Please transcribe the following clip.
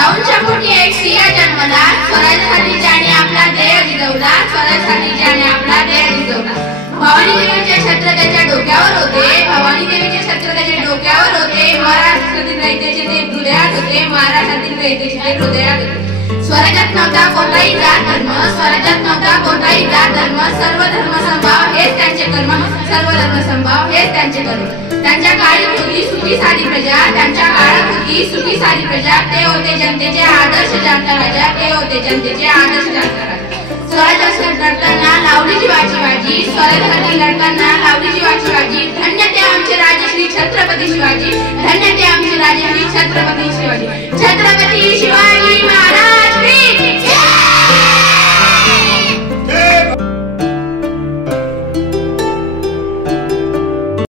जाऊनच्या पोटी एक सिंह जन्मला, स्वराज्यासाठी ज्याने आपला देह जिजवला, स्वराज्यासाठी ज्याने आपला देह जिजवला. भवानी देवीचे छत्र त्याच्या डोक्यावर होते, भवानी देवीचे छत्र त्याच्या डोक्यावर होते. महाराष्ट्रातील रयतेचे ते हृदयात होते, महाराष्ट्रातील रयतेचे ते हृदयात होते. स्वराज्यात नव्हता कोणताही जात धर्म, स्वराज्यात नव्हता कोणताही जात धर्म, सर्व धर्म समभाव हेच त्यांचे कर्म, सर्व धर्म समभाव हेच त्यांचे कर्म. त्यांच्या काळी होती सुखी सारी प्रजा, त्यांच्या काळात होती सुखी सारी प्रजा. ते होते जनतेचे आदर्श जाणता राजा, ते होते जनतेचे आदर्श जाणता राजा. स्वराज्यासाठी लढताना लावली जीवाची बाजी, स्वराज्यासाठी लढताना लावली जीवाची बाजी. धन्य ते आमचे राजे श्री छत्रपती शिवाजी, धन्य ते आमचे राजे श्री छत्रपती शिवाजी. छत्रपती